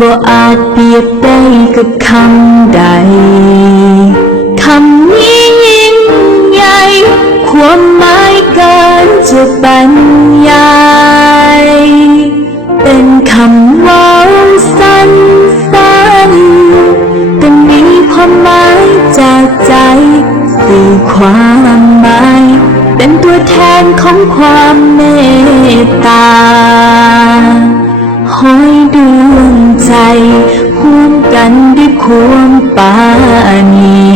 บ่อาจเปรียบได้กับคำใดคำนี้ยิ่งใหญ่ความหมายเกินจะบรรยายเป็นคำเว้าสั้นๆแต่มีความหมายจากใจสื่อความหมายเป็นตัวแทนของความเมตตาห้อยดวงใจร่วมกันด้วยความปราณี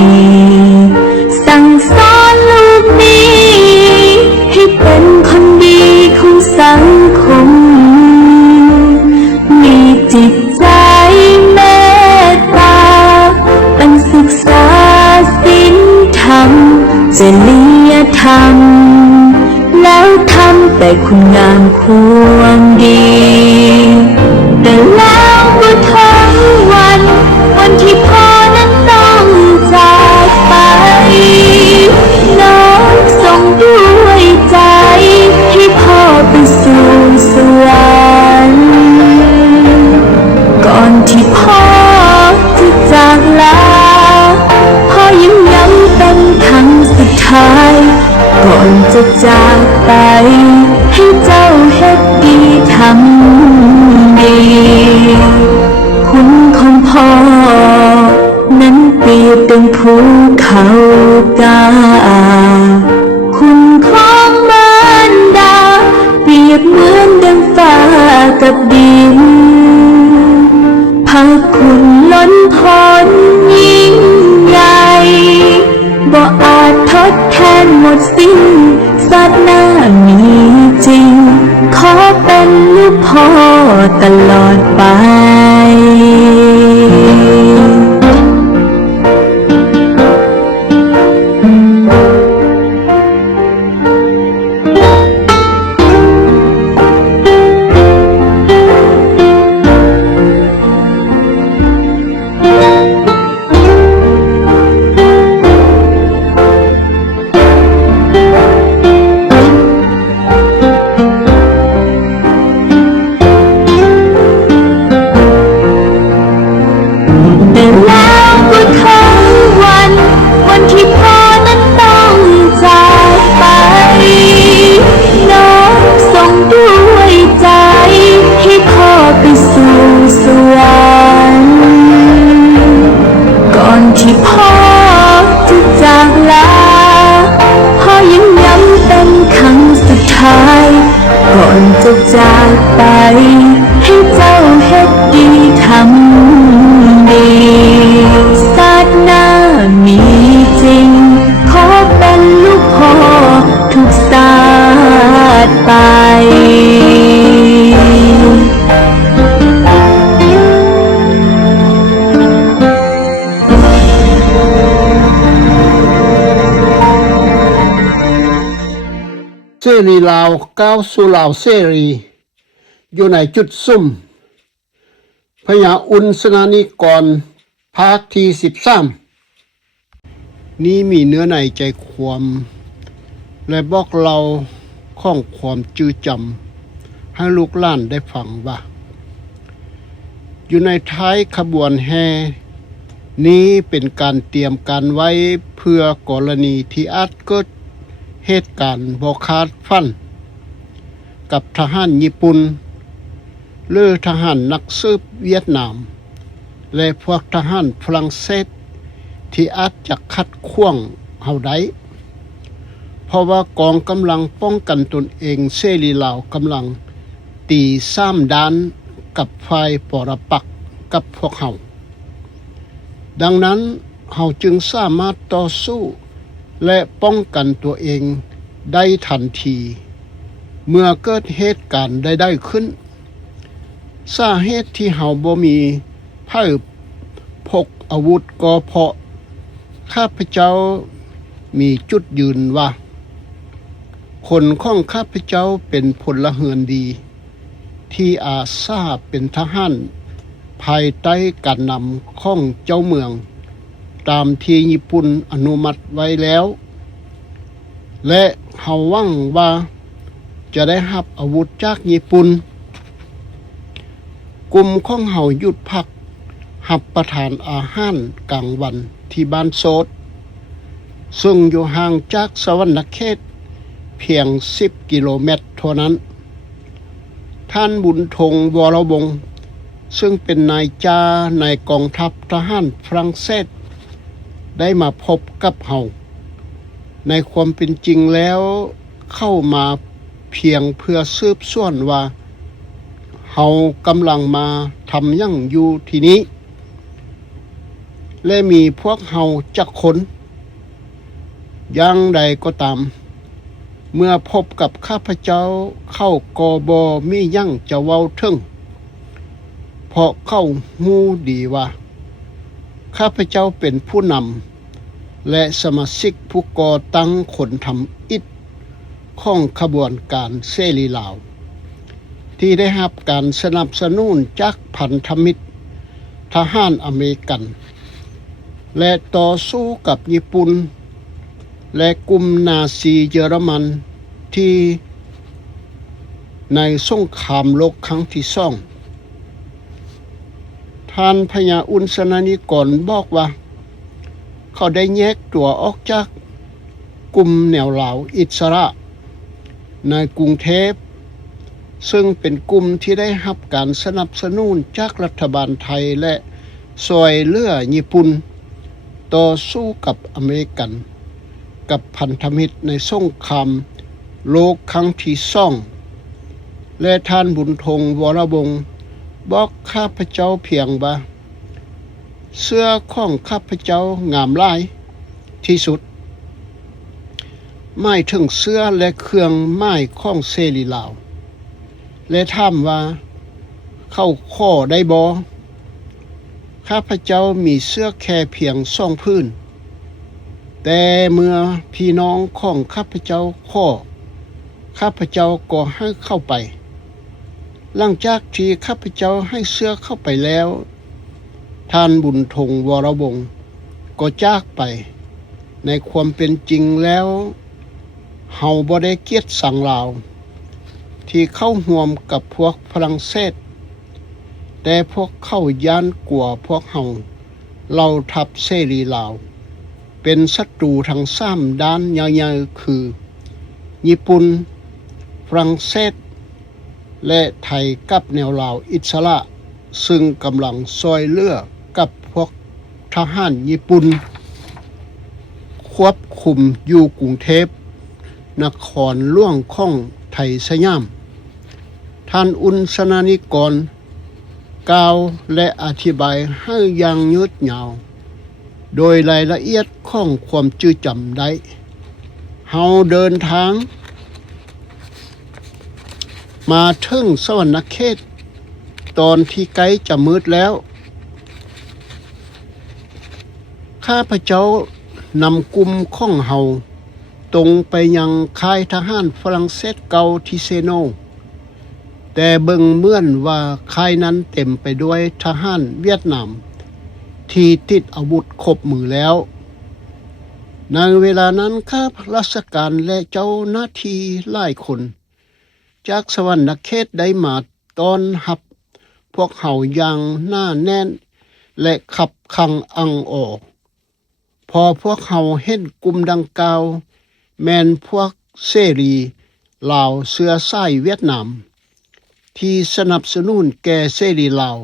สั่งสอนลูกนี้ให้เป็นคนดีของสังคมมีจิตใจเมตตาตั้งศึกษาศีลธรรมจริยธรรมแล้วทำแต่คุณงามควรดีแต่แล้วก็ทั้งวันที่พ่อนั้นต้องจากไปน้องส่งด้วยใจให้พ่อไปสู่สวรรค์ก่อนที่พ่อจะจากลาพ่อยิ้มย้ำเป็นครั้งสุดท้ายก่อนจะจากไปให้เจ้าเฮ็ดดีทำดีคุณของพ่อนั้นเปรียบเป็นภูเขากาคุณของมารดาเปรียบเหมือนดังฟ้ากับดินพระคุณล้นพ้นยิ่งใหญ่บ่อาจทดแทนหมดสิ้นศาสนามีจริงขอเป็นลูกพ่อตลอดไปที่พ่อจะจากลาพ่อยิ้มย้ำเป็นครั้งสุดท้ายก่อนจะจากไปให้เจ้าเฮ็ดดีทำดีศาสนามีจริงขอเป็นลูกพ่อทุกศาสตร์ไปเสรีลาวก้าวสู่ลาวเสรีอยู่ในจุดซุ่มพญาอุ่นสนานิกรภาคที่13นี้มีเนื้อในใจความและบอกเราข้องความจื้อจำให้ลูกหลานได้ฟังว่าอยู่ในท้ายขบวนแห่นี้เป็นการเตรียมการไว้เพื่อกรณีที่อาจเกิดเหตุการณ์บ่คาดฝันกับทหารญี่ปุ่นหรือทหารนักสืบเวียดนามและพวกทหารฝรั่งเศสที่อาจจะขัดขวางเฮาได้เพราะว่ากองกำลังป้องกันตนเองเสรีลาวกำลังตี3ด้านกับฝ่ายปรปักษ์กับพวกเฮาดังนั้นเฮาจึงสามารถต่อสู้และป้องกันตัวเองได้ทันทีเมื่อเกิดเหตุการณ์ใดๆขึ้น สาเหตุที่เฮาบ่มีไผพกอาวุธก็เพราะข้าพเจ้ามีจุดยืนว่าคนของข้าพเจ้าเป็นพลเรือนดีที่อาสาเป็นทหารภายใต้การนำของเจ้าเมืองตามที่ญี่ปุ่นอนุมัติไว้แล้วและเฮาหวังว่าจะได้รับอาวุธจากญี่ปุ่นกลุ่มของเฮาหยุดพักรับประทานอาหารกลางวันที่บ้านโสดซึ่งอยู่ห่างจากสวรรณเขตเพียง10 กิโลเมตรเท่านั้นท่านบุญธงวรวงศ์ซึ่งเป็นนายจาในกองทัพทหารฝรั่งเศสได้มาพบกับเฮาในความเป็นจริงแล้วเข้ามาเพียงเพื่อสืบสวนว่าเฮากำลังมาทำหยังอยู่ที่นี้และมีพวกเฮาจักคนอย่างใดก็ตามเมื่อพบกับข้าพเจ้าเข้ากบมีหยังจะเว้าถึงเพราะเข้าฮู้ดีว่าข้าพเจ้าเป็นผู้นำและสมาชิกผู้ก่อตั้งคนทำอิฐของขบวนการเสรีลาวที่ได้รับการสนับสนุนจากพันธมิตรทหารอเมริกันและต่อสู้กับญี่ปุ่นและกลุ่มนาซีเยอรมันที่ในสงครามโลกครั้งที่2ท่านพญาอุนสนานิกรบอกว่าเขาได้แยกตัวออกจากกลุ่มแนวเหลาอิสระในกรุงเทพซึ่งเป็นกลุ่มที่ได้รับการสนับสนุนจากรัฐบาลไทยและช่วยเหลือญี่ปุ่นต่อสู้กับอเมริกันกับพันธมิตรในสงครามโลกครั้งที่2และท่านบุญธงวรวงศ์บอกข้าพเจ้าเพียงว่าเสื้อของข้าพเจ้างามหลายที่สุดหมายถึงเสื้อและเครื่องหมายของเสรีลาวและถามว่าเข้าข้อได้บ่ข้าพเจ้ามีเสื้อแค่เพียง2 พื้นแต่เมื่อพี่น้องของข้าพเจ้าข้อข้าพเจ้าก็ให้เข้าไปหลังจากที่ข้าพเจ้าให้เสื้อเข้าไปแล้วท่านบุญธงวรวงศ์ก็จากไปในความเป็นจริงแล้วเฮาบ่ได้เกียรติสังลาวที่เข้าร่วมกับพวกฝรั่งเศสแต่พวกเข้าย้านกลัวพวกเฮาเราทัพเสรีลาวเป็นศัตรูทั้ง3ด้านใหญ่ๆคือญี่ปุ่นฝรั่งเศสและไทยกับแนวลาวอิสระซึ่งกำลังซอยเหลือกับพวกทหารญี่ปุ่นควบคุมอยู่กรุงเทพนครหลวงของไทยสยามท่านอุนสนานิกรกล่าวและอธิบายให้อย่างยืดยาวโดยรายละเอียดของความจื้อจำได้เฮาเดินทางมาถึงสวรรณเขตตอนที่ใกล้จะมืดแล้วข้าพเจ้านำกลุ่มของเฮาตรงไปยังค่ายทหารฝรั่งเศสเก่าที่เซโนแต่เบิ่งเหมือนว่าค่ายนั้นเต็มไปด้วยทหารเวียดนามที่ติดอาวุธครบมือแล้วในเวลานั้นข้าราชการและเจ้าหน้าที่หลายคนจากสวรรณเขตได้มาต้อนรับพวกเฮาอย่างหน้าแน่นและขับขังอังออกพอพวกเฮาเห็นกลุ่มดังกล่าวแม่นพวกเสรีลาวเชื้อสายเวียดนามที่สนับสนุนแก่เสรีลาว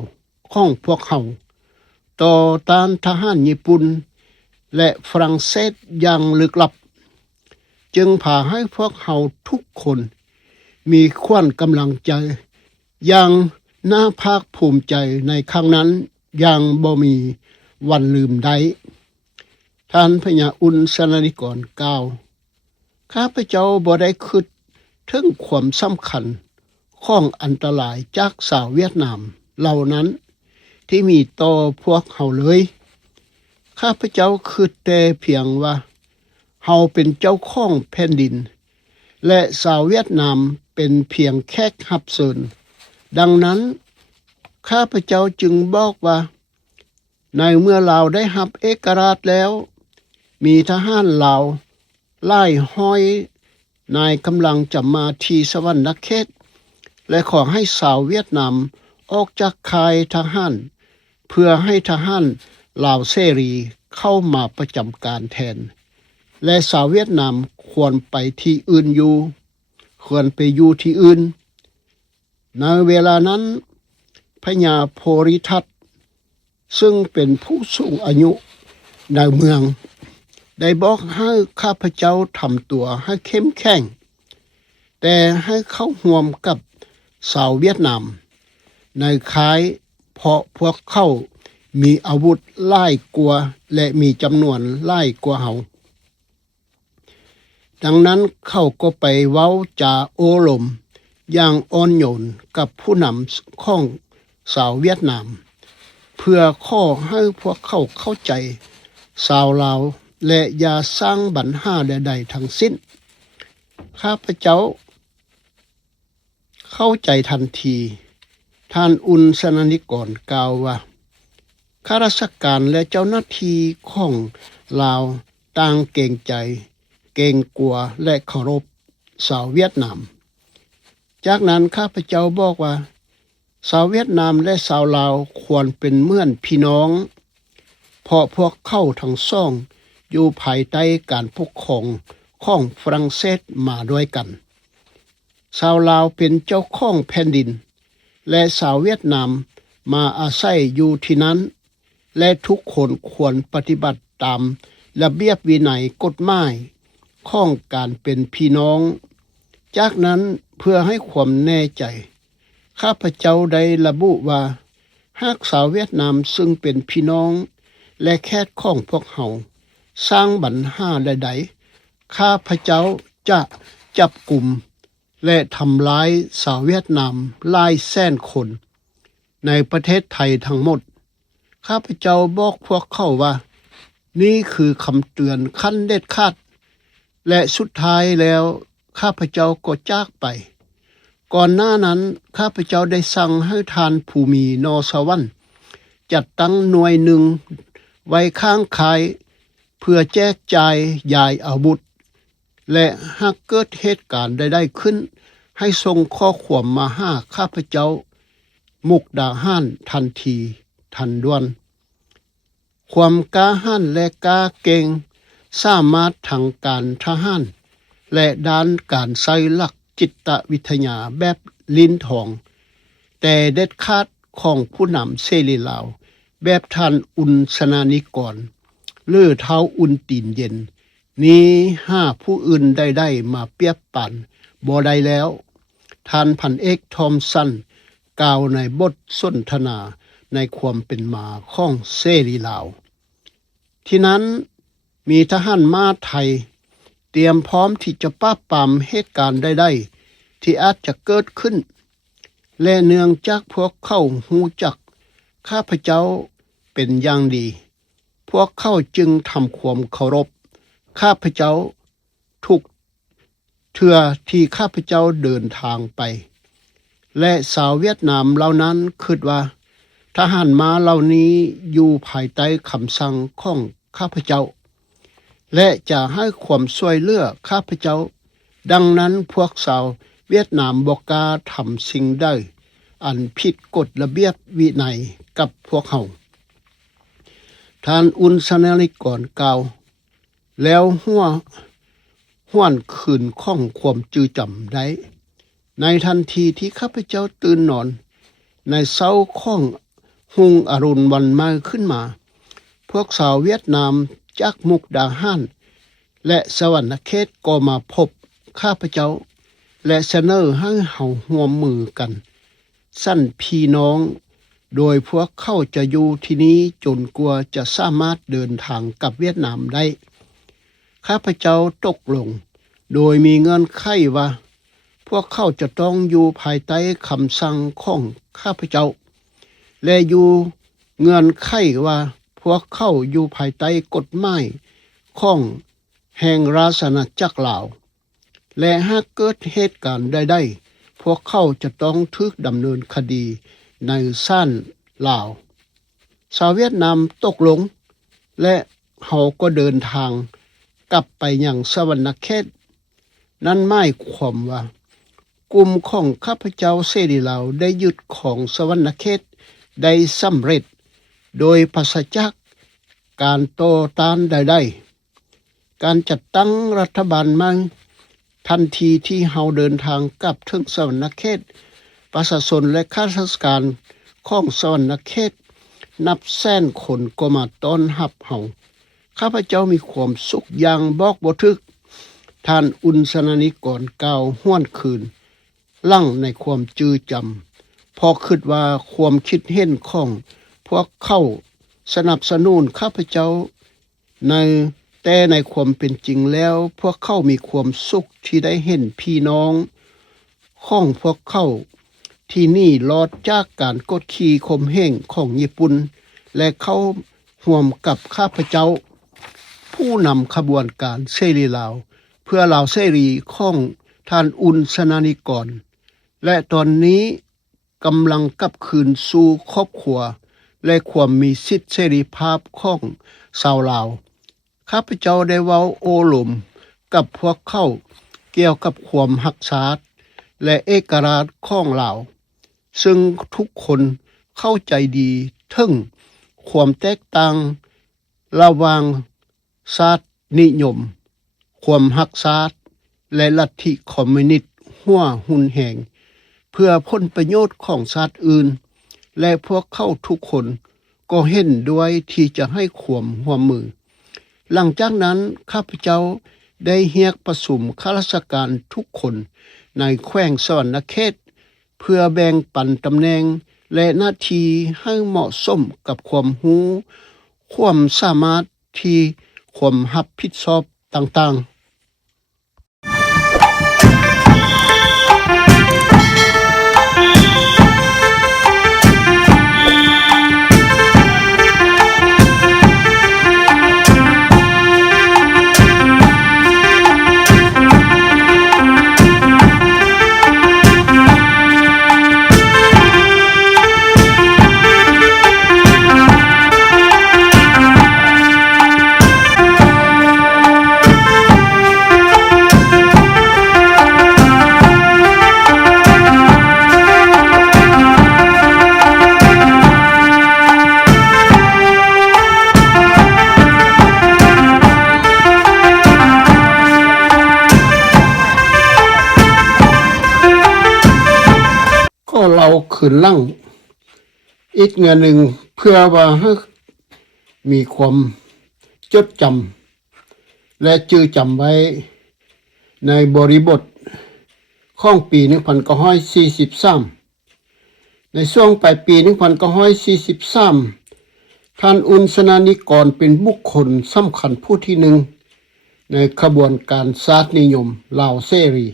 ของพวกเฮาต่อต้านทหารญี่ปุ่นและฝรั่งเศสอย่างลึกลับจึงพาให้พวกเฮาทุกคนมีขวัญกำลังใจอย่างน่าภาคภูมิใจในครั้งนั้นอย่างบ่มีวันลืมได้ท่านพญาอุนสนานิกรกล่าวข้าพเจ้าบ่ได้คิดถึงความสำคัญของอันตรายจากสาวเวียดนาม เหล่านั้นที่มีต่อพวกเขาเลยข้าพเจ้าคือแต่เพียงว่าเฮาเป็นเจ้าของแผ่นดินและชาวเวียดนามเป็นเพียงแขกรับเชิญดังนั้นข้าพเจ้าจึงบอกว่าในเมื่อลาวได้รับเอกราชแล้วมีทหารลาวหลายห้อยนายกำลังจะมาที่สวรรณเขตและขอให้ชาวเวียดนามออกจากค่ายทหารเพื่อให้ทหารลาวเสรีเข้ามาประจำการแทนและชาวเวียดนามควรไปที่อื่นอยู่ควรไปอยู่ที่อื่นในเวลานั้นพญาโพริทัตซึ่งเป็นผู้สูงอายุในเมืองได้บอกให้ข้าพเจ้าทำตัวให้เข้มแข็งแต่ให้เข้าร่วมกับชาวเวียดนามในค่ายเพราะพวกเขามีอาวุธหลายกว่าและมีจำนวนหลายกว่าเฮาดังนั้นเขาก็ไปเว้าจาโอ้ลมอย่างอ่อนโยนกับผู้นำของชาวเวียดนามเพื่อขอให้พวกเขาเข้าใจชาวลาวและอย่าสร้างปัญหาใดๆทั้งสิ้นข้าพเจ้าเข้าใจทันทีท่านอุนสนนิกรกล่าวว่าข้าราชการและเจ้าหน้าที่ของลาวต่างเกรงใจเกรงกลัวและเคารพชาวเวียดนามจากนั้นข้าพเจ้าบอกว่าชาวเวียดนามและชาวลาวควรเป็นเหมือนพี่น้องเพราะพวกเขาทั้งสองอยู่ภายใต้การปกครองของฝรั่งเศสมาด้วยกันชาวลาวเป็นเจ้าของแผ่นดินและชาวเวียดนามมาอาศัยอยู่ที่นั้นและทุกคนควรปฏิบัติตามระเบียบวินัยกฎหมายของการเป็นพี่น้องจากนั้นเพื่อให้ความแน่ใจข้าพเจ้าได้ระบุว่าหากชาวเวียดนามซึ่งเป็นพี่น้องและแค่ของพวกเขาสร้างปัญหาใดๆข้าพเจ้าจะจับกลุ่มและทำร้ายชาวเวียดนามหลายแสนคนในประเทศไทยทั้งหมดข้าพเจ้าบอกพวกเขาว่านี่คือคำเตือนขั้นเด็ดขาดและสุดท้ายแล้วข้าพเจ้าก็จากไปก่อนหน้านั้นข้าพเจ้าได้สั่งให้ทานภูมินอสวรรค์จัดตั้งหน่วยหนึ่งไว้ข้างค่ายเพื่อแจกจ่ายยายอาวุธและหากเกิดเหตุการณ์ใดๆขึ้นให้ส่งข้อความมาหาข้าพเจ้ามุกดาหารทันทีทันด่วนความกล้าหาญและกล้าเก่งสามารถทางการทหารและด้านการใช้หลักจิตวิทยาแบบลิ้นทองแต่เด็ดขาดของผู้นำเสรีลาวแบบท่านอุนสนานิกรหรือเท้าอุ่นตีนเย็นนี้ห้าผู้อื่นได้มาเปรียบปันบ่ได้แล้วท่านพันเอกทอมสันกล่าวในบทสนทนาในความเป็นมาของเสรีลาวที่นั้นมีทหารม้าไทยเตรียมพร้อมที่จะปราบปรามเหตุการณ์ใดๆที่อาจจะเกิดขึ้นและเนื่องจากพวกเขาฮู้จักข้าพเจ้าเป็นอย่างดีพวกเขาจึงทำความเคารพข้าพเจ้าทุกเทื่อที่ข้าพเจ้าเดินทางไปและชาวเวียดนามเหล่านั้นคิดว่าทหารม้าเหล่านี้อยู่ภายใต้คำสั่งของข้าพเจ้าและจะให้ความช่วยเหลือข้าพเจ้าดังนั้นพวกชาวเวียดนามบ่กล้าทำสิ่งใดอันผิดกฎระเบียบวินัยกับพวกเขาท่านอุนสนานิกรกล่าวแล้วห้วนคืนของความจือจำได้ในทันทีที่ข้าพเจ้าตื่นนอนในเช้าของหุงอรุณวันมาขึ้นมาพวกชาวเวียดนามจากมุกดาหารและสวรรณเขตก็มาพบข้าพเจ้าและเสนอให้เฮาร่วมมือกันสั้นพี่น้องโดยพวกเขาจะอยู่ที่นี้จนกว่าจะสามารถเดินทางกลับเวียดนามได้ข้าพเจ้าตกลงโดยมีเงื่อนไขว่าพวกเขาจะต้องอยู่ภายใต้คำสั่งของข้าพเจ้า และอยู่เงื่อนไขว่าพวกเขาอยู่ภายใต้กฎหมายของแห่งราชอาณาจักรลาวและหากเกิดเหตุการณ์ใดๆพวกเขาจะต้องถูกดำเนินคดีในศาลลาวชาวเวียดนามตกลงและเขาก็เดินทางกลับไปยังสวรรณเขตนั่นหมายความว่ากลุ่มของข้าพเจ้าเสรีลาวได้ยึดของสวรรณเขตได้สำเร็จโดยปราศจากการโต้ตานใดๆการจัดตั้งรัฐบาลใหม่ทันทีที่เฮาเดินทางกลับถึงสวรรณเขตประชาชนและข้าราชการของสวรรณเขตนับแสนคนก็มาต้อนรับเฮาข้าพเจ้ามีความสุขอย่างบอกบ่ถึกท่านอุนสนานิกรกล่าวห้วนคืนลั่งในความจื้อจำพอคิดว่าความคิดเห็นของพวกเขาสนับสนุนข้าพเจ้าแต่ในความเป็นจริงแล้วพวกเขามีความสุขที่ได้เห็นพี่น้องของพวกเขาที่นี่รอดจากการกดขี่ข่มเหงของญี่ปุ่นและเข้าร่วมกับข้าพเจ้าผู้นำขบวนการเสรีลาวเพื่อลาวเสรีของท่านอุนสนานิกรและตอนนี้กำลังกลับคืนสู่ครอบครัวและความมีสิทธิเสรีภาพของชาวลาวข้าพเจ้าได้เว้าโอ้หลมกับพวกเขาเกี่ยวกับความรักษาและเอกราชของลาวซึ่งทุกคนเข้าใจดีถึงความแตกต่างระหว่างชาตินิยมความรักษาและลัทธิคอมมิวนิสต์หัวหุนแหงเพื่อผลประโยชน์ของชาติอื่นและพวกเขาทุกคนก็เห็นด้วยที่จะให้ความร่วมมือหลังจากนั้นข้าพเจ้าได้เรียกประชุมข้าราชการทุกคนในแขวงสวรรณเขตเพื่อแบ่งปันตำแหน่งและหน้าที่ให้เหมาะสมกับความรู้ความสามารถที่ความรับผิดชอบต่างๆก็เราขืนลั่งอีกเงินหนึ่งเพื่อว่าให้มีความจดจำและจื้อจำไว้ในบริบทของปี 1943 ในช่วงปลายปี 1943 ท่านอุนสนานิกรเป็นบุคคลสำคัญผู้ที่หนึ่งในขบวนการชาตินิยมลาวเสรี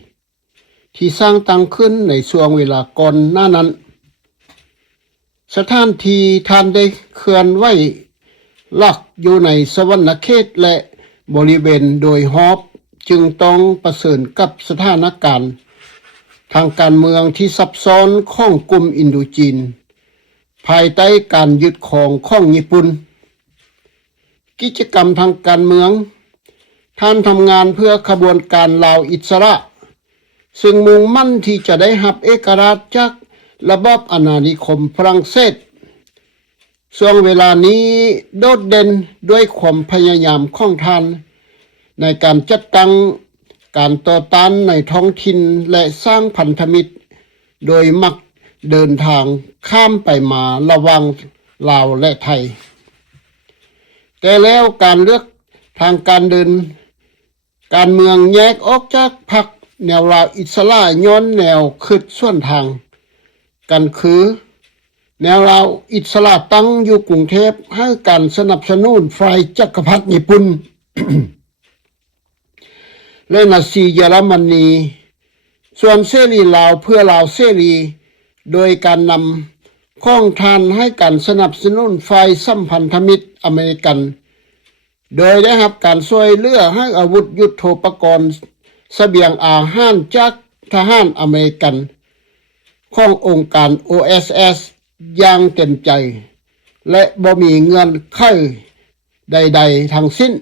ที่สร้างตั้งขึ้นในช่วงเวลาก่อนหน้านั้นสถานที่ท่านได้เคลื่อนไหวหลักอยู่ในสวรรณเขตและบริเวณโดยรอบจึงต้องประเสริญกับสถานการณ์ทางการเมืองที่ซับซ้อนของกลุ่มอินโดจีนภายใต้การยึดครองของญี่ปุ่นกิจกรรมทางการเมืองท่านทำงานเพื่อขบวนการลาวอิสระซึ่งมุ่งมั่นที่จะได้รับเอกราชจากระบอบอาณานิคมฝรั่งเศสช่วงเวลานี้โดดเด่นด้วยความพยายามของท่านในการจัดตั้งการต่อต้านในท้องถิ่นและสร้างพันธมิตรโดยมักเดินทางข้ามไปมาระหว่างลาวและไทยแต่แล้วการเลือกทางการเดินการเมืองแยกออกจากพรรคแนวลาวอิสระย้อนแนวคิดส่วนทางกันคือแนวลาวอิสระตั้งอยู่กรุงเทพให้การสนับสนุนฝ่ายจักรพรรดิญี่ปุ่น และนาซีเยอรมนีส่วนเสรีลาวเพื่อลาวเสรีโดยการนำ ของทานให้การสนับสนุนฝ่ายสัมพันธมิตรอเมริกันโดยได้รับการช่วยเหลือให้อาวุธยุทโธปกรณ์เสบียงอาหารจากทหารอเมริกันขององค์การ OSS อย่างเต็มใจและบ่มีเงื่อนไขใดๆทั้งสิ้น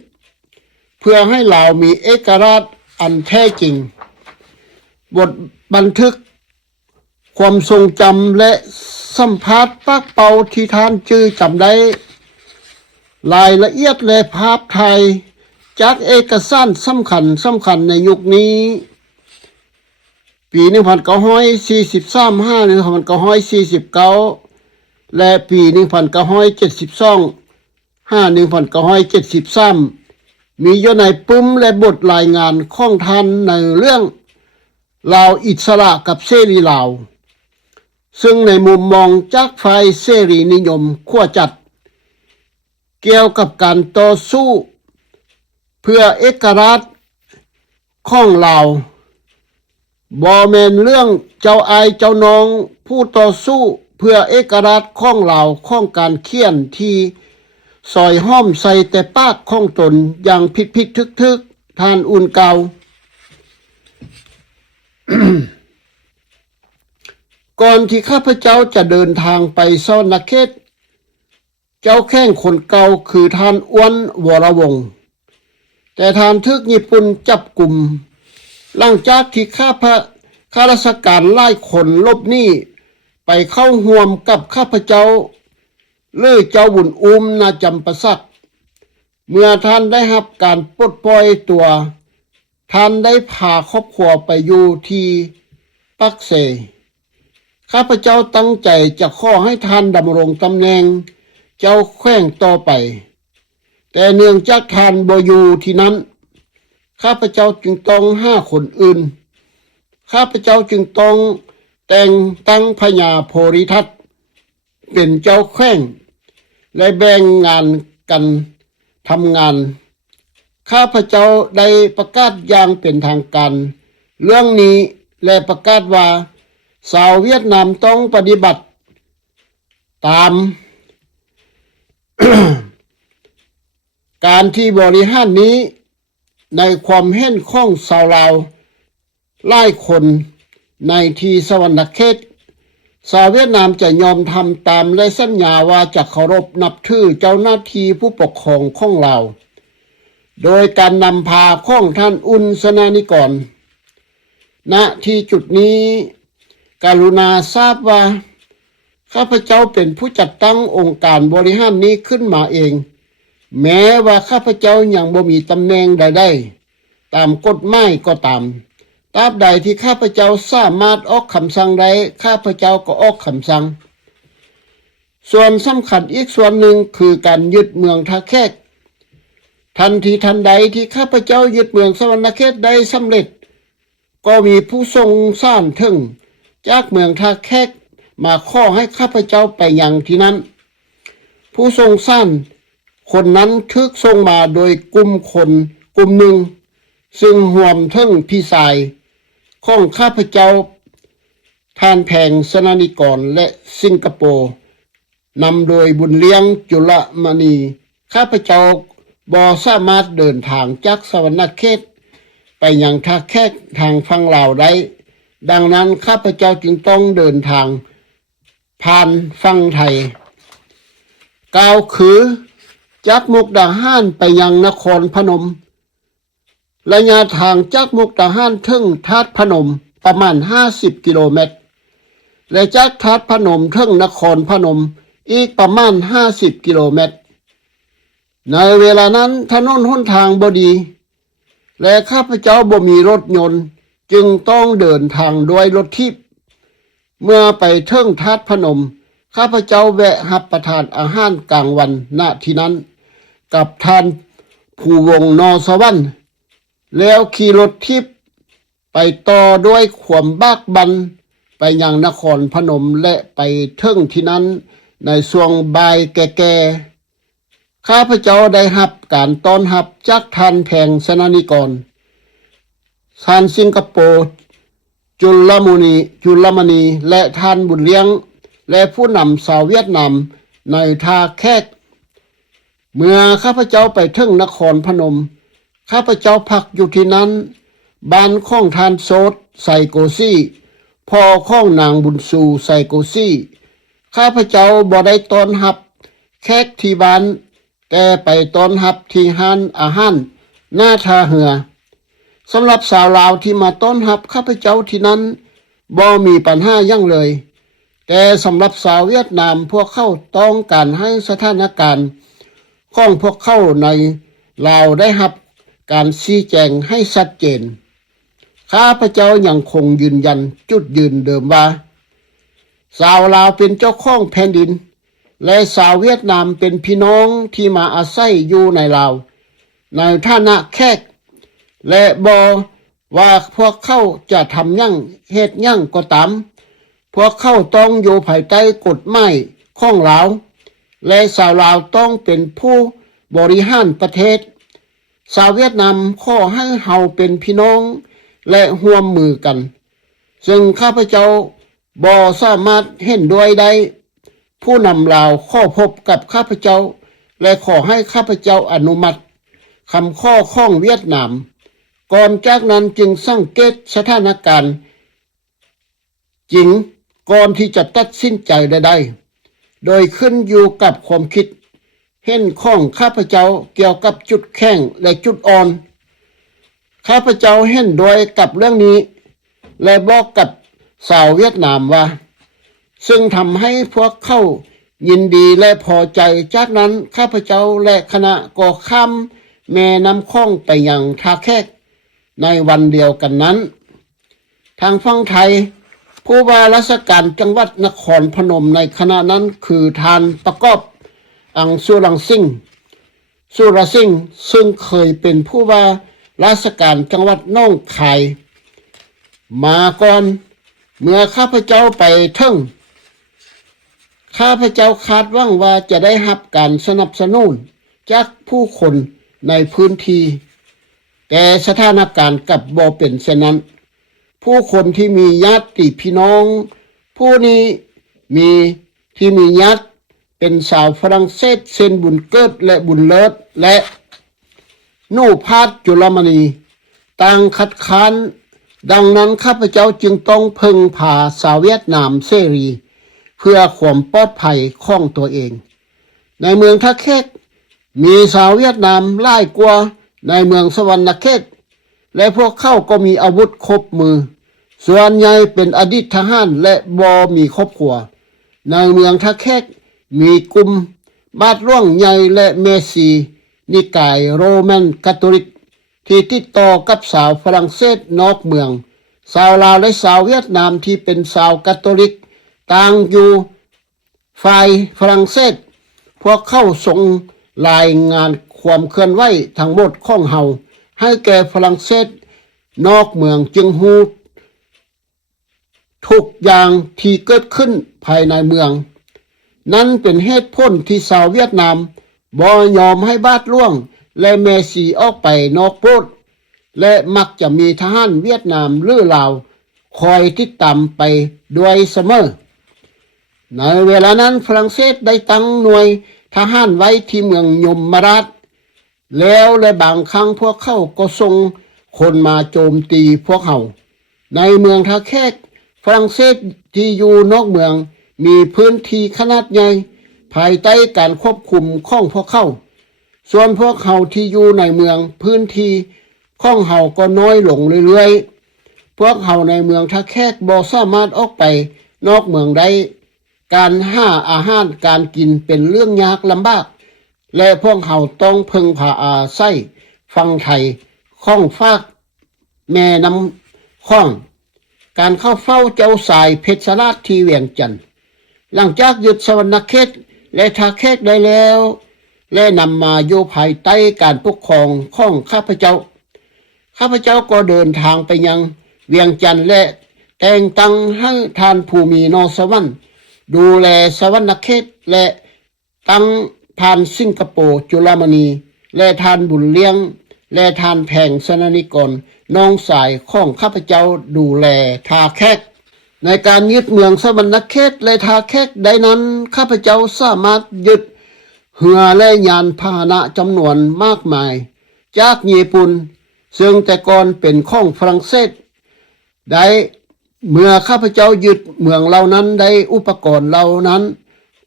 เพื่อให้ลาวมีเอกราชอันแท้จริงบทบันทึกความทรงจำและสัมภาษณ์ปากเป่าที่ท่านจื้อจำได้รายละเอียดและภาพถ่ายจากเอกสารสำคัญในยุคนี้ปี1943 1949และปี1972 1973มีอยู่ในปุ่มและบทรายงานของท่านในเรื่องลาวอิสระกับเสรีลาวซึ่งในมุมมองจากฝ่ายเสรีนิยมขั้วจัดเกี่ยวกับการต่อสู้เพื่อเอกราชของลาวบ่แม่นเรื่องเจ้าอายเจ้าน้องผู้ต่อสู้เพื่อเอกราชของลาวของการเขียนที่ซอยห้อมใส่แต่ปากของตนอย่างผิดทึกท่านอุ่นเก่า ก่อนที่ข้าพเจ้าจะเดินทางไปสวรรคเขตเจ้าแข้งคนเก่าคือท่านอ้วนวรวงศ์แต่ท่านทึกญี่ปุ่นจับกลุ่มหลังจากที่ข้าราชการหลายคนลบหนีไปเข้าห่วมกับข้าพเจ้าหรือเจ้าบุญอุ้มนาจำปาสักเมื่อท่านได้รับการปลดปล่อยตัวท่านได้พาครอบครัวไปอยู่ที่ปักเซข้าพเจ้าตั้งใจจะขอให้ท่านดำรงตำแหน่งเจ้าแขวงต่อไปแต่เนื่องจากท่านบ่อยู่ที่นั้นข้าพเจ้าจึงต้องหาคนอื่นข้าพเจ้าจึงต้องแต่งตั้งพญาโพธิทัตเป็นเจ้าแขวงและแบ่งงานกันทำงานข้าพเจ้าได้ประกาศอย่างเป็นทางการเรื่องนี้และประกาศว่าชาวเวียดนามต้องปฏิบัติตาม การที่บริหารนี้ในความเห็นของชาวลาวหลายคนในที่สวรรคเขตชาวเวียดนามจะยอมทำตามและสัญญาว่าจะเคารพนับถือเจ้าหน้าที่ผู้ปกครองของเราโดยการนำพาของท่านอุ่นสนานิกรณที่จุดนี้กรุณาทราบว่าข้าพเจ้าเป็นผู้จัดตั้งองค์การบริหารนี้ขึ้นมาเองแม้ว่าข้าพเจ้ายังบ่มีตำแหน่งใดๆตามกฎหมายก็ตามตราบใดที่ข้าพเจ้าสามารถออกคำสั่งใดข้าพเจ้าก็ออกคำสั่งส่วนสำคัญอีกส่วนหนึ่งคือการยึดเมืองท่าแขกทันทีทันใดที่ข้าพเจ้ายึดเมืองสวรรคเขตได้สำเร็จก็มีผู้ทรงสร้างถึงจากเมืองท่าแขกมาขอให้ข้าพเจ้าไปยังที่นั้นผู้ทรงสร้างคนนั้นทึกทรงมาโดยกลุ่มคนกลุ่มหนึ่งซึ่งห่วมถึงพี่ชายของข้าพเจ้าท่านแพงสนานิกรและสิงคโปร์นำโดยบุญเลี้ยงจุลมณีข้าพเจ้าบ่สามารถเดินทางจากสวรรคเขตไปยังท่าแขกทางฝั่งลาวได้ดังนั้นข้าพเจ้าจึงต้องเดินทางผ่านฝั่งไทยกล่าวคือจากมุกดาหารไปยังนครพนมระยะทางจากมุกดาหารถึงธาตุพนมประมาณ50กิโลเมตรและจากธาตุพนมถึงนครพนมอีกประมาณ50กิโลเมตรในเวลานั้นถนนหนทางบ่ดีและข้าพเจ้าบ่มีรถยนต์จึงต้องเดินทางด้วยรถทิพย์เมื่อไปถึงธาตุพนมข้าพเจ้าแวะรับประทานอาหารกลางวันณที่นั้นกับท่านผู้วงนอสวรรค์แล้วขี่รถทิพย์ไปต่อด้วยความบากบั่นไปยังนครพนมและไปถึงที่นั้นในช่วงบ่ายแก่ๆข้าพเจ้าได้รับการต้อนรับจากท่านแพงสนานิกรท่านสิงคโปร์จุลมณีและท่านบุญเลี้ยง และผู้นำชาวเวียดนามในท่าแขกเมื่อข้าพเจ้าไปถึงนครพนมข้าพเจ้าพักอยู่ที่นั้นบ้านของทานโซดไซโกซี่พ่อของนางบุญสูไซโกซี่ข้าพเจ้าบ่ได้ต้อนรับแขกที่บ้านแต่ไปต้อนรับที่ห้านอาหารหน้าท่าเรือสำหรับสาวลาวที่มาต้อนรับข้าพเจ้าที่นั้นบ่มีปัญหายั่งเลยแต่สำหรับสาวเวียดนามพวกเขาต้องการให้สถานการณ์ของพวกเขาในลาวได้รับการชี้แจงให้ชัดเจนข้าพเจ้ายังคงยืนยันจุดยืนเดิมว่าสาวลาวเป็นเจ้าของแผ่นดินและสาวเวียดนามเป็นพี่น้องที่มาอาศัยอยู่ในลาวในฐานะแขกและบ่ว่าพวกเขาจะทำยั่งเหตุยั่งก็ตามพวกเขาต้องอยู่ภายใต้กฎหมายของลาวและสาวลาวต้องเป็นผู้บริหารประเทศสาวเวียดนามขอให้เฮาเป็นพี่น้องและร่วมมือกันซึ่งข้าพเจ้าบ่สามารถเห็นด้วยได้ผู้นำลาวข้อพบกับข้าพเจ้าและขอให้ข้าพเจ้าอนุมัติคำข้อของเวียดนามก่อนจากนั้นจึงสังเกตสถานการณ์จริงก่อนที่จะตัดสินใจใดๆโดยขึ้นอยู่กับความคิดเห็นของข้าพเจ้าเกี่ยวกับจุดแข็งและจุดอ่อนข้าพเจ้าเห็นด้วยกับเรื่องนี้และบอกกับสาวเวียดนามว่าซึ่งทำให้พวกเขายินดีและพอใจจากนั้นข้าพเจ้าและคณะก็ข้ามแม่น้ำคลองไปยังท่าแขกในวันเดียวกันนั้นทางฝั่งไทยผู้ว่าราชการจังหวัดนครพนมในขณะนั้นคือทานประกอบอังสุรังสิงห์ซึ่งเคยเป็นผู้ว่าราชการจังหวัดน้องคายมาก่อนเมื่อข้าพเจ้าไปถึงข้าพเจ้าคาดหวังว่าจะได้รับการสนับสนุนจากผู้คนในพื้นที่แต่สถานการณ์กลับบ่เป็นเช่นนั้นผู้คนที่มีญาติพี่น้องผู้นี้มีญาติเป็นสาวฝรั่งเศสเช่นบุญเกิดและบุญเลิศและนูพาดจุลมณีต่างคัดค้านดังนั้นข้าพเจ้าจึงต้องพึ่งพาสาวเวียดนามเสรีเพื่อความปลอดภัยของตัวเองในเมืองท่าแขกมีสาวเวียดนามหลายกว่าในเมืองสวรรณเขตและพวกเขาก็มีอาวุธครบมือส่วนใหญ่เป็นอดีตทหารและบ่มีครอบครัวในเมืองท่าแขกมีกลุ่มบาทหลวงใหญ่และเมสีนิกายโรมันคาทอลิกที่ติดต่อกับสาวฝรั่งเศสนอกเมืองสาวลาวและสาวเวียดนามที่เป็นสาวคาทอลิกต่างอยู่ฝ่ายฝรั่งเศสพวกเขาส่งรายงานความเคลื่อนไหวทั้งหมดของเฮาให้แก่ฝรั่งเศสนอกเมืองจึงฮู้ทุกอย่างที่เกิดขึ้นภายในเมืองนั้นเป็นเหตุผลที่ชาวเวียดนามบ่ยอมให้บาทหลวงและเมสีออกไปนอกโปรดและมักจะมีทหารเวียดนามหรือลาวคอยติดตามไปด้วยเสมอในเวลานั้นฝรั่งเศสได้ตั้งหน่วยทหารไว้ที่เมืองยมราชแล้วและบางครั้งพวกเขาก็ส่งคนมาโจมตีพวกเขาในเมืองท่าแขกฝรั่งเศสที่อยู่นอกเมืองมีพื้นที่ขนาดใหญ่ภายใต้การควบคุมของพวกเขาส่วนพวกเขาที่อยู่ในเมืองพื้นที่ของเขาก็น้อยลงเรื่อยๆพวกเขาในเมืองท่าแขกบ่สามารถออกไปนอกเมืองได้การหาอาหารการกินเป็นเรื่องยากลำบากและพวกเขาต้องพึ่งพาอาศัยฝั่งไทยของฝากแม่น้ำคลองการเข้าเฝ้าเจ้าสายเพชรราชที่เวียงจันทร์หลังจากยึดสวรรณเขตและท่าแขกได้แล้วและนำมาอยู่ภายใต้การปกครองของข้าพเจ้าก็เดินทางไปยังเวียงจันทร์และแต่งตั้งให้ท่านภูมินสวรรค์ดูแลสวรรณเขตและตั้งท่านสิงคโปร์จุลมณีและท่านบุญเลี้ยงและท่านแผงสนนิกรน้องสายของข้าพเจ้าดูแลท่าแขก ในการยึดเมืองสวรรณเขตและทาแขกใดนั้นข้าพเจ้าสามารถยึดเรือและยานพาหนะจำนวนมากมายจากญี่ปุ่นซึ่งแต่ก่อนเป็นของฝรั่งเศสได้เมื่อข้าพเจ้ายึดเมืองเหล่านั้นได้อุปกรณ์เหล่านั้น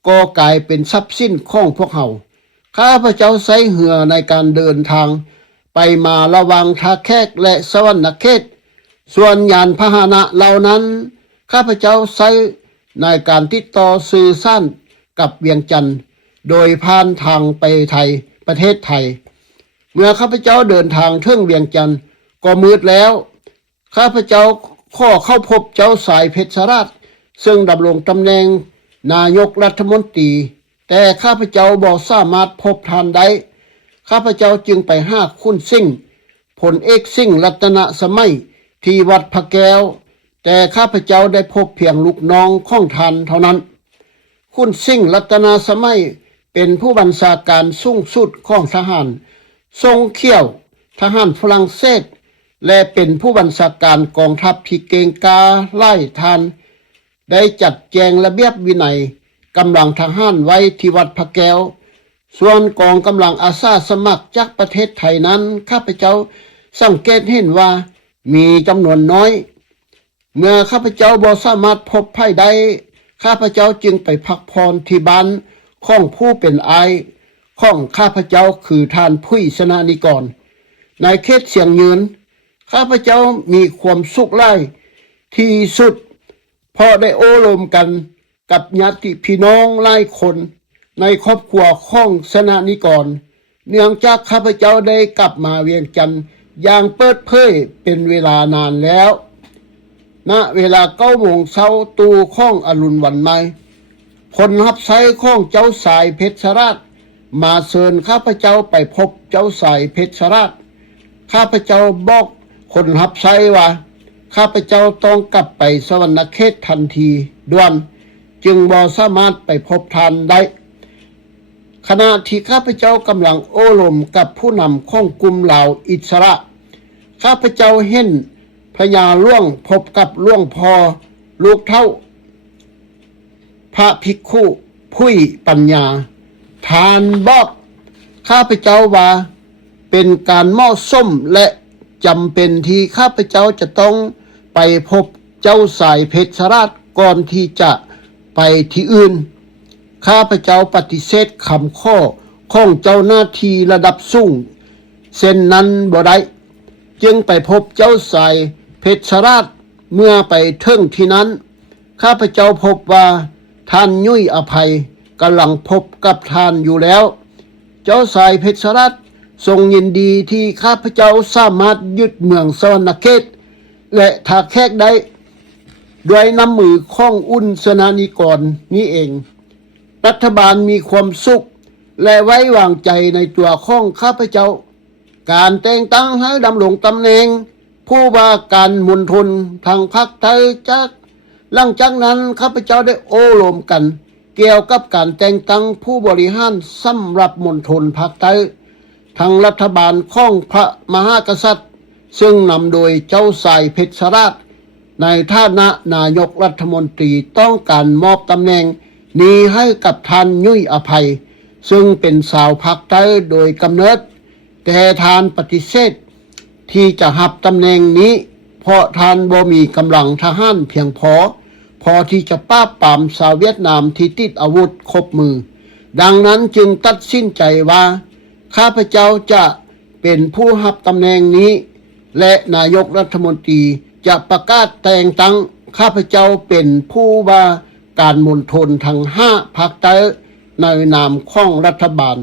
ก็กลายเป็นทรัพย์สินของพวกเขาข้าพเจ้าใช้เรือในการเดินทางไปมาระหว่างท่าแขกและสวรรณเขตส่วนยานพาหนะเหล่านั้นข้าพเจ้าใช้ในการติดต่อสื่อสารกับเวียงจันทร์โดยผ่านทางไปไทยประเทศไทยเมื่อข้าพเจ้าเดินทางถึงเวียงจันทร์ก็มืดแล้วข้าพเจ้าขอเข้าพบเจ้าสายเพชรราชซึ่งดำรงตำแหน่งนายกรัฐมนตรีแต่ข้าพเจ้าบ่สามารถพบท่านได้ข้าพเจ้าจึงไปหาคุณซิ่งพลเอกซิ่งรัตนสมัยที่วัดพระแก้วแต่ข้าพเจ้าได้พบเพียงลูกน้องของท่านเท่านั้นคุณซิ่งรัตนสมัยเป็นผู้บัญชาการสูงสุดของทหารทรงเขี้ยวทหารฝรั่งเศสและเป็นผู้บัญชาการกองทัพที่เก่งกาจไล่ทานได้จัดแจงระเบียบวินัยกำลังทหารไว้ที่วัดพระแก้วส่วนกองกำลังอาสาสมัครจากประเทศไทยนั้นข้าพเจ้าสังเกตเห็นว่ามีจำนวนน้อยเมื่อข้าพเจ้าบ่สามารถพบภัยใดข้าพเจ้าจึงไปพักผ่อนที่บ้านของผู้เป็นอายของข้าพเจ้าคือท่านผู้สนานิกรในเขตเสียงยืนข้าพเจ้ามีความสุขหลายที่สุดเพราะได้โอ้ลมกันกับญาติพี่น้องหลายคนในครอบครัวของสนานิกรเนื่องจากข้าพเจ้าได้กลับมาเวียงจันทร์อย่างเปิดเผยเป็นเวลานานแล้วณเวลา9 โมงเช้าตู่ของอรุณวันใหม่ผลรับใช้ของเจ้าสายเพชรราชมาเชิญข้าพเจ้าไปพบเจ้าสายเพชรราชข้าพเจ้าบอกคนรับใช้ว่าข้าพเจ้าต้องกลับไปสวรรณเขตทันทีด่วนจึงบ่สามารถไปพบท่านได้ขณะที่ข้าพเจ้ากำลังโอ้ลมกับผู้นำของกลุ่มเหล่าอิสระข้าพเจ้าเห็นพญาล่วงพบกับล่วงพอลูกเท่าพระภิกขุผู้ปัญญาทานบอกข้าพเจ้าว่าเป็นการเหมาะสมและจำเป็นที่ข้าพเจ้าจะต้องไปพบเจ้าสายเพชรราชก่อนที่จะไปที่อื่นข้าพเจ้าปฏิเสธคำข้อของเจ้าหน้าที่ระดับสูงเส้นนั้นบ่ได้จึงไปพบเจ้าสายเพชรราชเมื่อไปถึงที่นั้นข้าพเจ้าพบว่าท่านยุ้ยอภัยกำลังพบกับท่านอยู่แล้วเจ้าสายเพชรราชทรงยินดีที่ข้าพเจ้าสามารถยึดเมืองสวรรณเขตและทาแขกได้ด้วยน้ำมือของอุ่นสนานิกรนี้เองรัฐบาลมีความสุขและไว้วางใจในตัวของข้าพเจ้าการแต่งตั้งให้ดำรงตำแหน่งผู้ว่าการมณฑลทางภาคใต้จากหลังจากนั้นข้าพเจ้าได้โอ้ลมกันเกี่ยวกับการแต่งตั้งผู้บริหารสำหรับมณฑลภาคใต้ทางรัฐบาลของพระมหากษัตริย์ซึ่งนำโดยเจ้าสายเพชรราชในฐานะนายกรัฐมนตรีต้องการมอบตำแหน่งนี้ให้กับท่านยุ้ยอภัยซึ่งเป็นสาวภาคใต้โดยกำเนิดแต่ท่านปฏิเสธที่จะรับตำแหน่งนี้เพราะท่านบ่มีกำลังทหารเพียงพอที่จะปราบปรามชาวเวียดนามที่ติดอาวุธครบมือดังนั้นจึงตัดสินใจว่าข้าพเจ้าจะเป็นผู้รับตำแหน่งนี้และนายกรัฐมนตรีจะประกาศแต่งตั้งข้าพเจ้าเป็นผู้ว่าการมณฑลทั้ง5ภาคใต้ในนามของรัฐบาล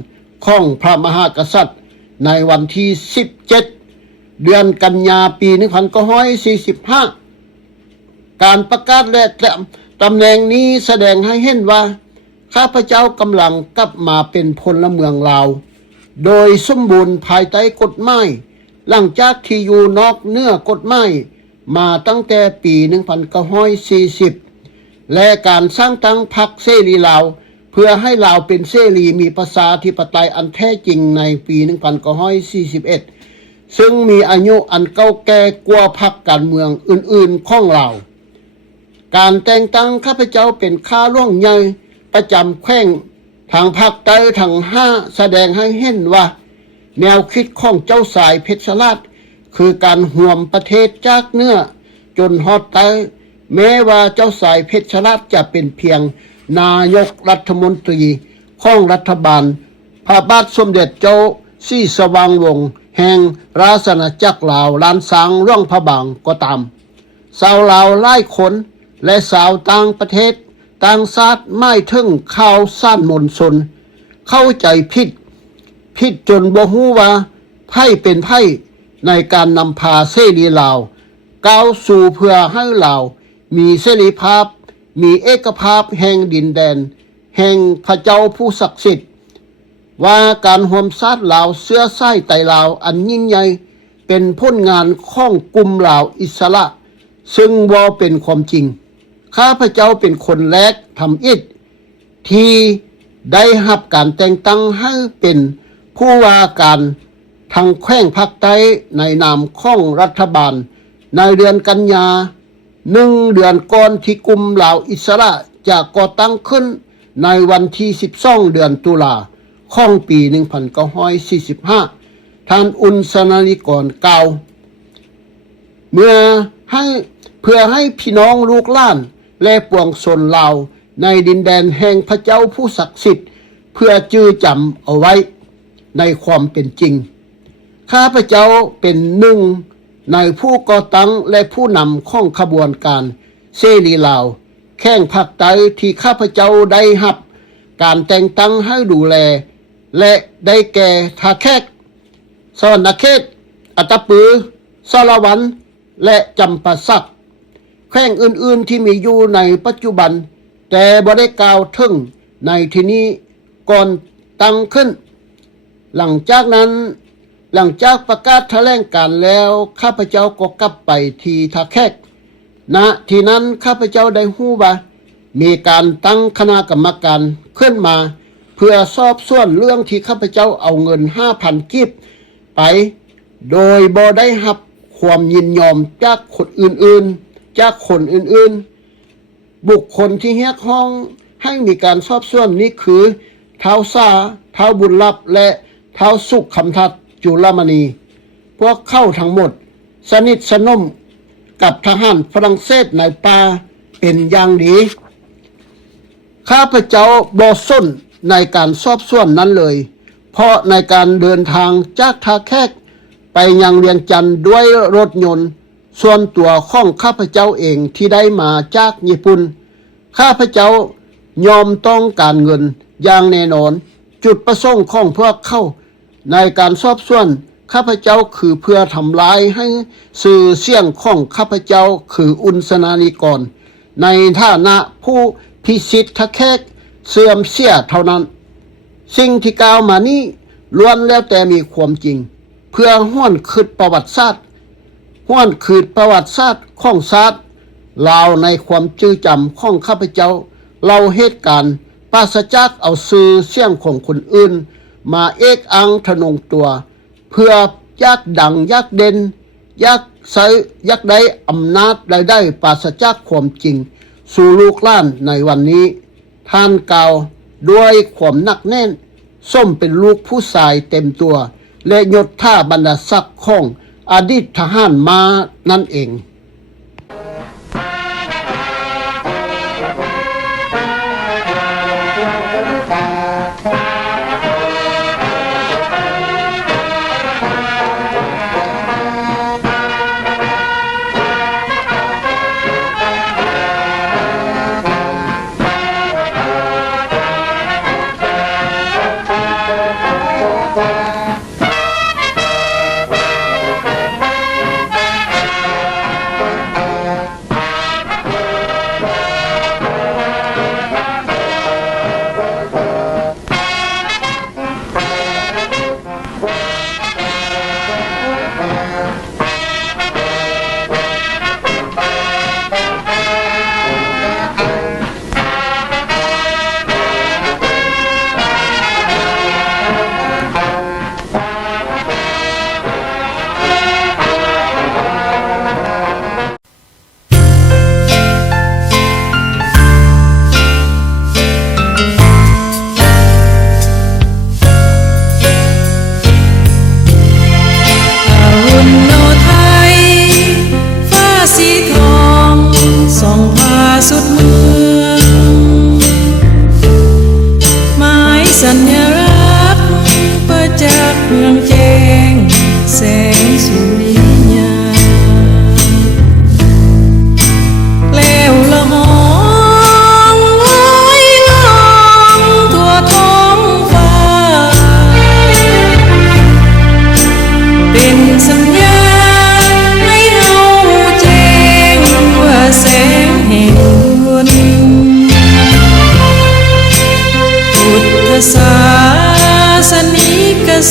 ของพระมหากษัตริย์ในวันที่17เดือนกันยาปี1945การประกาศและตำแหน่งนี้แสดงให้เห็นว่าข้าพเจ้ากำลังกลับมาเป็นพลเมืองลาวโดยสมบูรณ์ภายใต้กฎหมายหลังจากที่อยู่นอกเหนือกฎหมายมาตั้งแต่ปี1940และการสร้างตั้งพรรคเสรีลาวเพื่อให้ลาวเป็นเสรีมีประชาธิปไตยอันแท้จริงในปี1941ซึ่งมีอายุอันเก่าแก่กว่าพรรคการเมืองอื่นๆของลาว การแต่งตั้งข้าพเจ้าเป็นข้าหลวงใหญ่ประจำแขวงทางภาคใต้ทั้ง5แสดงให้เห็นว่าแนวคิดของเจ้าสายเพชรราชคือการห่วมประเทศจากเหนือจนฮอดใต้แม้ว่าเจ้าสายเพชรราชจะเป็นเพียงนายกรัฐมนตรีของรัฐบาลพระบาทสมเด็จเจ้าศรีสว่างวงศ์แห่งราชอาณาจักรลาวล้านสางหลวงพระบางก็ตามชาวลาวหลายคนและชาวต่างประเทศต่างชาติไม่ถึงข่าวสารมวลชนเข้าใจผิดจนบ่ฮู้ว่าไผเป็นไผในการนำพาเสรีลาวก้าวสู่เพื่อให้ลาวมีเสรีภาพมีเอกภาพแห่งดินแดนแห่งพระเจ้าผู้ศักดิ์สิทธิ์ว่าการรวมชาติลาวเสื้อสายไตลาวอันยิ่งใหญ่เป็นผลงานของกลุ่มลาวอิสระซึ่งบ่เป็นความจริงข้าพเจ้าเป็นคนแรกทำอิฐที่ได้รับการแต่งตั้งให้เป็นผู้ว่าการทางแขวงภาคใต้ในนามของรัฐบาลในเดือนกันยา1 เดือนก่อนที่กลุ่มลาวอิสระจะก่อตั้งขึ้นในวันที่12 เดือนตุลาของปี 1945 ท่านอุนสนานิกรกล่าวเพื่อให้พี่น้องลูกหลานและปวงชนลาวในดินแดนแห่งพระเจ้าผู้ศักดิ์สิทธิ์เพื่อจื้อจำเอาไว้ในความเป็นจริงข้าพเจ้าเป็นหนึ่งในผู้ก่อตั้งและผู้นำของขบวนการเสรีลาวแข้งภาคใต้ที่ข้าพเจ้าได้รับการแต่งตั้งให้ดูแลและได้แก่ทาแขกสวรรณเขตอัตตปือสารวันและจำปาสักแขวงอื่นๆที่มีอยู่ในปัจจุบันแต่บ่ได้กล่าวถึงในที่นี้ก่อนตั้งขึ้นหลังจากประกาศแถลงการแล้วข้าพเจ้าก็กลับไปที่ทาแขกณที่นั้นข้าพเจ้าได้ฮู้ว่ามีการตั้งคณะกรรมการขึ้นมาเพื่อสอบสวนเรื่องที่ข้าพเจ้าเอาเงิน 5,000 กิบไปโดยบ่ได้รับความยินยอมจากคนอื่นบุคคลที่เรียกร้องให้มีการสอบสวนนี้คือท้าวซาท้าวบุญลับและท้าวสุขคำทัดจุลมณีพวกเข้าทั้งหมดสนิทสนมกับทหารฝรั่งเศสในป่าเป็นอย่างดีข้าพเจ้าบ่สนในการสอบสวนนั้นเลยเพราะในการเดินทางจากท่าแขกไปยังเวียงจันทร์ด้วยรถยนต์ส่วนตัวของข้าพเจ้าเองที่ได้มาจากญี่ปุ่นข้าพเจ้ายอมต้องการเงินอย่างแน่นอนจุดประสงค์ของพวกเขาในการสอบสวนข้าพเจ้าคือเพื่อทำลายให้สื่อเสียงของข้าพเจ้าคืออุนสนานิกรในฐานะผู้พิสิทธิ์ทะแคกเสื่อมเสียเท่านั้นสิ่งที่กล่าวมานี้ล้วนแล้วแต่มีความจริงเพื่อห้วนคืนประวัติศาสตร์ของชาติลาวในความจื้อจำของข้าพเจ้าเล่าเหตุการณ์ปราศจากเอาสื่อเสียงของคนอื่นมาเอกอังทะนงตัวเพื่ออยากดังอยากเด่นอยากได้อำนาจได้ปราศจากความจริงสู่ลูกหลานในวันนี้ท่านกล่าวด้วยความหนักแน่นส้มเป็นลูกผู้ชายเต็มตัวและยศท่าบรรดาศักดิ์ของอดีตทหารมานั่นเอง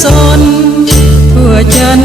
สนทั่วจัน